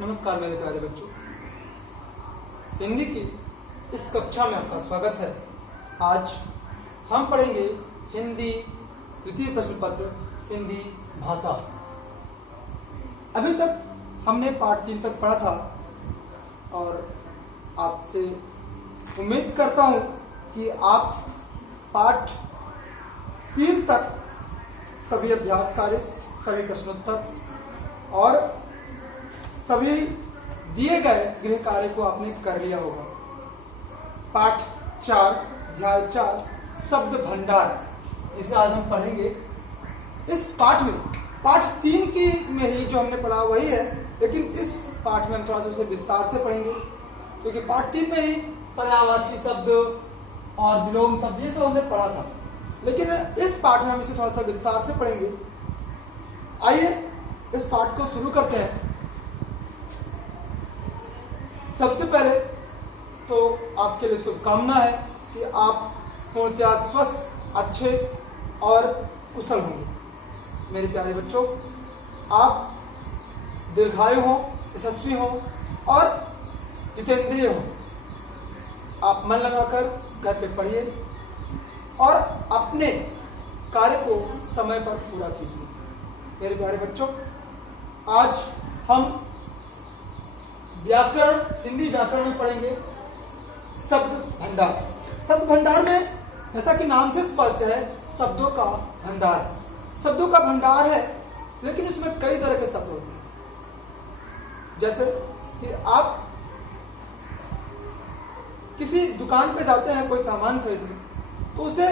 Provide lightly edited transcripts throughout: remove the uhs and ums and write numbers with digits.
नमस्कार मेरे प्यारे बच्चों, हिंदी की इस कक्षा में आपका स्वागत है। आज हम पढ़ेंगे हिंदी द्वितीय प्रश्न पत्र हिंदी भाषा। अभी तक हमने पाठ 3 तक पढ़ा था और आपसे उम्मीद करता हूं कि आप पाठ 3 तक सभी अभ्यास कार्य, सभी प्रश्नोत्तर और सभी दिए गए गृह कार्य को आपने कर लिया होगा। पाठ 4 अध्याय 4 शब्द भंडार, इसे आज हम पढ़ेंगे। इस पाठ में पाठ 3 की में ही जो हमने पढ़ा वही है, लेकिन इस पाठ में हम थोड़ा सा उसे विस्तार से पढ़ेंगे, क्योंकि पाठ 3 में ही पर्यायवाची शब्द और विलोम शब्द ये सब हमने पढ़ा था, लेकिन इस पाठ में हम इसे थोड़ा सा विस्तार से पढ़ेंगे। आइए इस पाठ को शुरू करते हैं। सबसे पहले तो आपके लिए शुभकामना है कि आप पूर्णतः स्वस्थ, अच्छे और कुशल होंगे। मेरे प्यारे बच्चों, आप दीर्घायु हो, यशस्वी हो और जितेंद्रिय हो। आप मन लगाकर घर पे पढ़िए और अपने कार्य को समय पर पूरा कीजिए। मेरे प्यारे बच्चों, आज हम व्याकरण, हिंदी व्याकरण में पढ़ेंगे शब्द भंडार। शब्द भंडार में जैसा कि नाम से स्पष्ट है, शब्दों का भंडार। शब्दों का भंडार है, लेकिन उसमें कई तरह के शब्द होते हैं। जैसे कि आप किसी दुकान पे जाते हैं कोई सामान खरीदने, तो उसे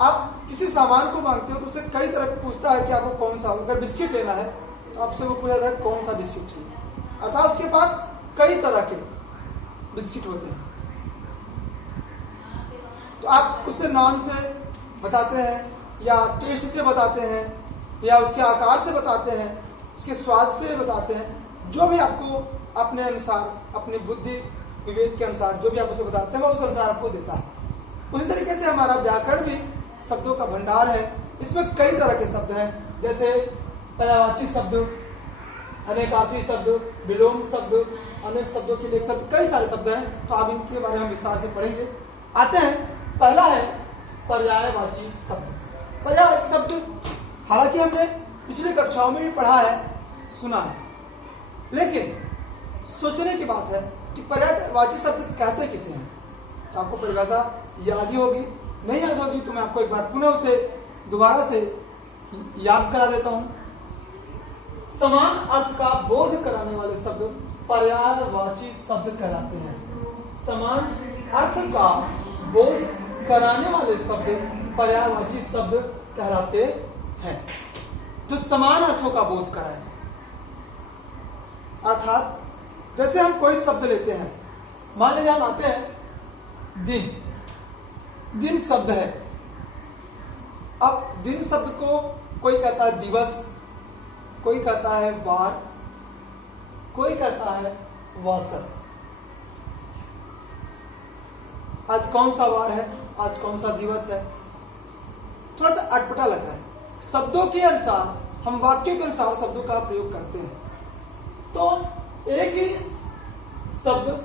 आप किसी सामान को मांगते हो तो उसे कई तरह के पूछता है कि आपको कौन सा, अगर बिस्किट लेना है तो आपसे वो पूछा है कौन सा बिस्किट चाहिए, अर्थात उसके पास कई तरह के बिस्किट होते हैं। तो आप उसे नाम से बताते हैं या टेस्ट से बताते हैं या उसके आकार से बताते हैं, उसके स्वाद से बताते हैं। जो भी आपको अपने अनुसार, अपनी बुद्धि विवेक के अनुसार जो भी आप उसे बताते हैं वो उस अनुसार आपको देता है। उसी तरीके से हमारा व्याकरण भी शब्दों का भंडार है। इसमें कई तरह के शब्द हैं, जैसे पर्यायवाची शब्द, अनेकार्थी शब्द, विलोम शब्द, अनेक शब्दों के लिए शब्द, कई सारे शब्द हैं। तो आप इनके बारे में हम विस्तार से पढ़ेंगे। आते हैं, पहला है पर्यायवाची शब्द। पर्यायवाची शब्द हालांकि हमने पिछली कक्षाओं में भी पढ़ा है, सुना है, लेकिन सोचने की बात है कि पर्यायवाची शब्द कहते किसे हैं। तो आपको परिभाषा याद ही होगी, नहीं याद होगी तो मैं आपको एक बार पुनः उसे दोबारा से याद करा देता हूं। समान अर्थ का बोध कराने वाले शब्द पर्यायवाची शब्द कहलाते हैं। समान अर्थ का बोध कराने वाले शब्द पर्यायवाची शब्द कहलाते हैं, जो समान अर्थों का बोध कराए। अर्थात जैसे हम कोई शब्द लेते हैं, मान लीजिए हम आते हैं दिन। दिन शब्द है। अब दिन शब्द को कोई कहता है दिवस, कोई कहता है वार, कोई कहता है वासर। आज कौन सा वार है, आज कौन सा दिवस है, थोड़ा सा अटपटा लग रहा है। शब्दों के अनुसार हम वाक्यों के अनुसार शब्दों का प्रयोग करते हैं। तो एक ही शब्द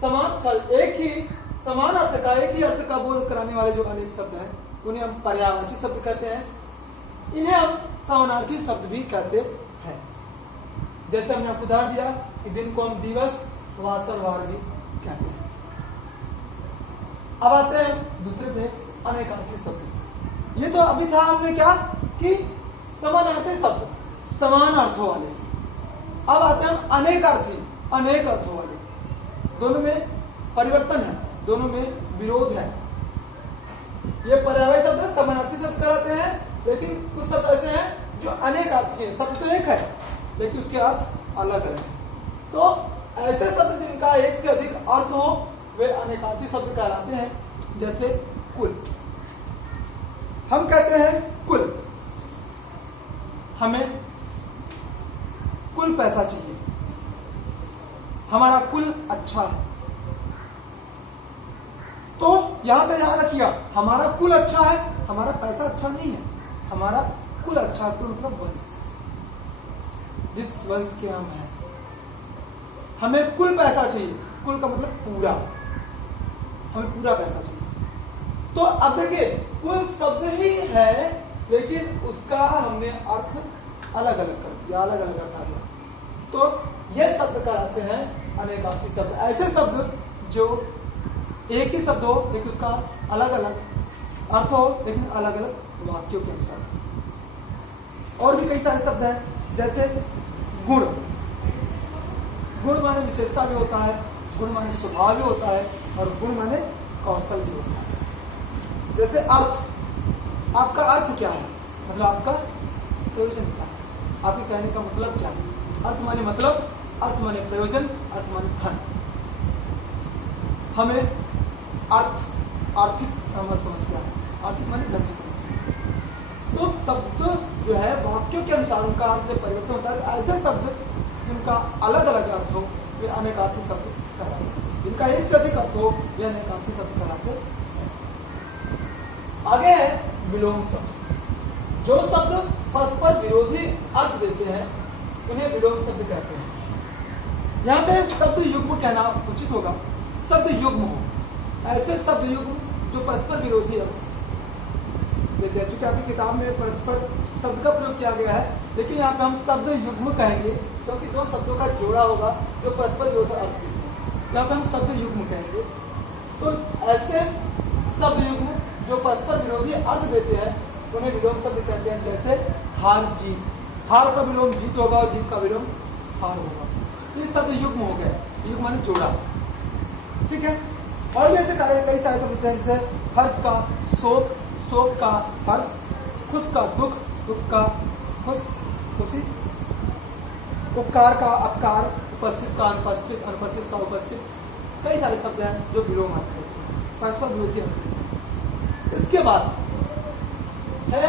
समान अर्थ का, एक ही अर्थ का बोध कराने वाले जो अनेक शब्द हैं, उन्हें हम पर्यायवाची शब्द कहते हैं। इन्हें हम समानार्थी शब्द भी कहते हैं। जैसे हमने आपको उदाहरण दिया कि दिन को हम दिवस, वासर, वार भी कहते हैं। अब आते हैं दूसरे पे, अनेकार्थी शब्द। ये तो अभी था हमने क्या कि समानार्थी शब्द, समान अर्थों वाले। अब आते हैं हम अनेकार्थी, अनेक अर्थों वाले। दोनों में परिवर्तन है, दोनों में विरोध है। ये पर्यायवाची शब्द समानार्थी शब्द कहलाते हैं, लेकिन कुछ शब्द ऐसे हैं जो अनेकार्थी है। शब्द तो एक है लेकिन उसके अर्थ अलग अलग है। तो ऐसे शब्द जिनका एक से अधिक अर्थ हो वे अनेकार्थी शब्द कहलाते हैं। जैसे कुल, हम कहते हैं कुल, हमें कुल पैसा चाहिए, हमारा कुल अच्छा है। तो यहां पे याद रखिएगा, हमारा कुल अच्छा है, हमारा पैसा अच्छा नहीं है। हमारा कुल अच्छा, कुल मतलब वंश, जिस वंश के हम हैं। हमें कुल पैसा चाहिए, कुल का मतलब पूरा, हमें पूरा पैसा चाहिए। तो अब देखिए कुल शब्द ही है लेकिन उसका हमने अर्थ अलग अलग कर दिया, अलग अलग अर्थ आ गया। तो ये शब्द कहलाते हैं अनेकार्थी शब्द। ऐसे शब्द जो एक ही शब्द हो लेकिन उसका अलग अलग अर्थ हो लेकिन अलग अलग वाक्यों के अनुसार। और भी कई सारे शब्द हैं जैसे गुण, गुण माने विशेषता भी होता है, गुण माने स्वभाव भी होता है और गुण माने कौशल भी होता है। जैसे अर्थ, आपका अर्थ क्या है, मतलब आपका प्रयोजन क्या है, आपके कहने का मतलब क्या है। अर्थ माने मतलब, अर्थ माने प्रयोजन, अर्थ माने धन। हमें अर्थ, आर्थिक समस्या, आर्थिक माने धन की समस्या। तो शब्द जो है वाक्यों के अनुसार उनका अर्थ से परिवर्तन होता है। ऐसे शब्द जिनका अलग अलग अर्थ हो वे अनेकार्थी शब्द कहलाते हैं, जिनका एक से अधिक अर्थ हो वे अनेकार्थी शब्द कहलाते हैं। आगे है विलोम शब्द। जो शब्द परस्पर विरोधी अर्थ देते हैं उन्हें विलोम शब्द कहते हैं। यहाँ पे शब्द युग्म कहना उचित होगा, शब्द युग्म हो, ऐसे शब्द युग्म जो परस्पर विरोधी अर्थ देते हैं। चूंकि आपकी किताब में परस्पर शब्द का प्रयोग किया गया है लेकिन यहाँ पे हम शब्द युग्म कहेंगे क्योंकि दो शब्दों का जोड़ा होगा जो परस्पर विरोधी अर्थ देते हैं। यहाँ पे हम शब्द युग्म कहेंगे। तो ऐसे शब्द युग्म जो परस्पर विरोधी अर्थ देते हैं उन्हें विलोम शब्द कहते हैं। जैसे हार जीत, हार का विलोम जीत होगा और जीत का विलोम हार होगा। तो ये शब्द युग्म हो गए, युग्म माने जोड़ा, ठीक है। और भी ऐसे कई सारे शब्द हैं जैसे हर्ष का शोक, शोक का हर्ष, खुश का दुख, दुख का खुश, खुशी, उपकार का अपकार, उपस्थित का अनुपस्थित, अनुपस्थित का उपस्थित। कई सारे शब्द हैं जो विलोम अर्थ होते हैं, परस्पर विरोधी अर्थ। इसके बाद है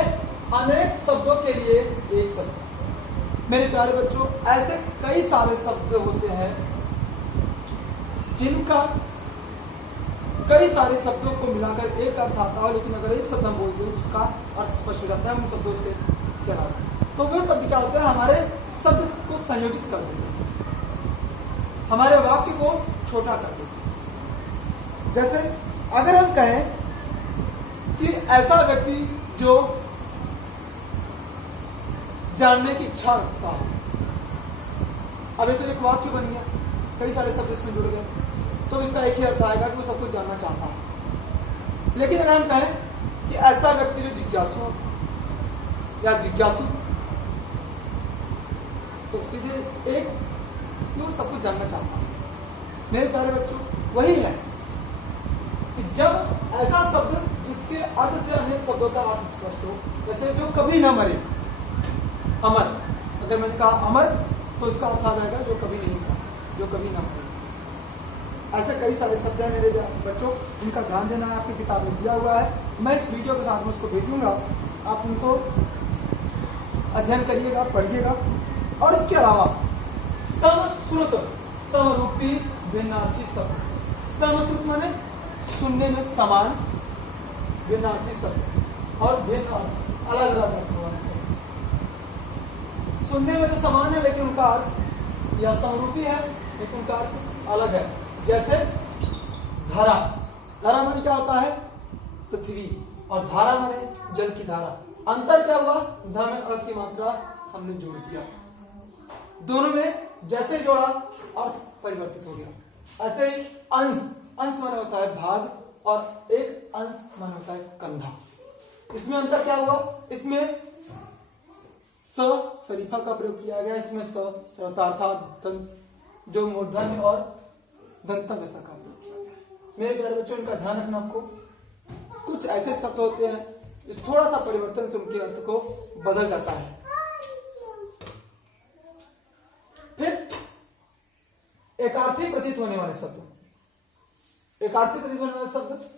अनेक शब्दों के लिए एक शब्द। मेरे प्यारे बच्चों, ऐसे कई सारे शब्द होते हैं जिनका कई सारे शब्दों को मिलाकर एक अर्थ आता है, लेकिन अगर एक शब्द हम बोलते हैं उसका अर्थ स्पष्ट हो जाता है उन शब्दों से क्या आता है। तो वे शब्द क्या होते हैं, हमारे शब्द को संयोजित कर देते हैं, हमारे वाक्य को छोटा कर देते हैं। जैसे अगर हम कहें कि ऐसा व्यक्ति जो जानने की इच्छा रखता हो, अभी तो एक वाक्य बन गया, कई सारे शब्द इसमें जुड़ गए, तो इसका एक ही अर्थ आएगा कि वो सब कुछ जानना चाहता है। लेकिन अगर हम कहें कि ऐसा व्यक्ति जो जिज्ञासु या जिज्ञासु, तो सीधे एक कि वो सब कुछ जानना चाहता है। मेरे प्यारे बच्चों, वही है कि जब ऐसा शब्द जिसके अर्थ से अनेक शब्दों का अर्थ स्पष्ट हो, जैसे जो कभी न मरे, अमर, अगर मैंने कहा अमर तो इसका अर्थ आ जाएगा जो कभी नहीं था, जो कभी न मरे। ऐसे कई सारे शब्द हैं मेरे बच्चों, इनका ध्यान देना है, आपकी किताब में दिया हुआ है, मैं इस वीडियो के साथ में उसको भेजूंगा, आप उनको अध्ययन करिएगा, पढ़िएगा। और इसके अलावा समश्रुत, समरूपी भिन्नार्थी शब्द। समश्रुत माने सुनने में समान, भिन्नार्थी शब्द और भिन्न अर्थ, अलग अलग अर्थ वाले शब्द। सुनने में तो समान है लेकिन उनका अर्थ या समरूपी है लेकिन उनका अर्थ अलग है। जैसे धारा, धारा माने क्या होता है, पृथ्वी, और धारा माने जल की धारा। अंतर क्या हुआ, धा में अ की मात्रा हमने जोड़ दिया, दोनों में जैसे जोड़ा अर्थ परिवर्तित हो गया। ऐसे ही अंश, अंश माने होता है भाग और एक अंश माने होता है कंधा। इसमें अंतर क्या हुआ, इसमें स शरीफा का प्रयोग किया गया, इसमें सर्वतार्था जो मूर्धन्य और दंता विषय का प्रयोग किया गया। मेरे प्यारे बच्चों, इनका ध्यान रखना आपको। कुछ ऐसे शब्द होते हैं जिस थोड़ा सा परिवर्तन से उनके अर्थ को बदल जाता है। फिर एकार्थी प्रतीत होने वाले शब्द, एकार्थी प्रतीत होने वाले शब्द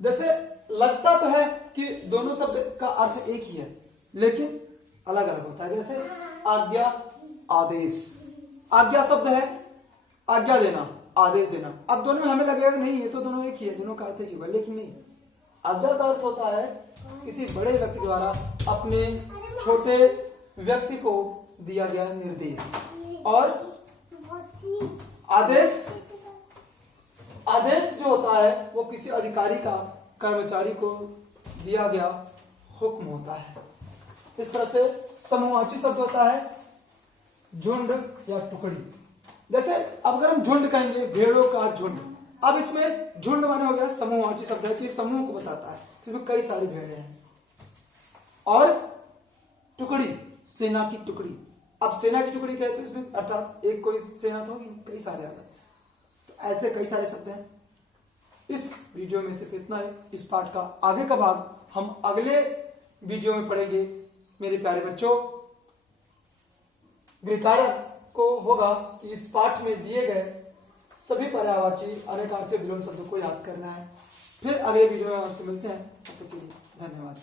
जैसे लगता तो है कि दोनों शब्द का अर्थ एक ही है लेकिन अलग अलग होता है। जैसे आज्ञा, आदेश। आज्ञा शब्द है आज्ञा देना, आदेश देना। अब दोनों में हमें लगेगा नहीं ये तो दोनों एक ही है, दोनों का अर्थ एक ही होगा, लेकिन नहीं। आज्ञा का अर्थ होता है किसी बड़े व्यक्ति द्वारा अपने छोटे व्यक्ति को दिया गया निर्देश, और आदेश, आदेश जो होता है वो किसी अधिकारी का कर्मचारी को दिया गया हुक्म होता है। इस तरह से समूहवाची शब्द होता है झुंड या टुकड़ी। जैसे अब अगर हम झुंड कहेंगे, भेड़ों का झुंड, अब इसमें झुंड माने हो गया समूहवाची शब्द है कि समूह को बताता है, इसमें कई सारी भेड़ें हैं। और टुकड़ी, सेना की टुकड़ी। अब सेना की टुकड़ी क्या है, तो इसमें अर्थात एक कोई सेना तो होगी, कई सारे आ जाते हैं, तो ऐसे कई सारे शब्द हैं। इस वीडियो में सिर्फ इतना है। इस पाठ का आगे का भाग हम अगले वीडियो में पढ़ेंगे। मेरे प्यारे बच्चों, गृहकार्य को होगा कि इस पाठ में दिए गए सभी पर्यायवाची अनेकार्थी विलोम शब्दों को याद करना है। फिर अगले वीडियो में आपसे मिलते हैं, तब तक के लिए धन्यवाद।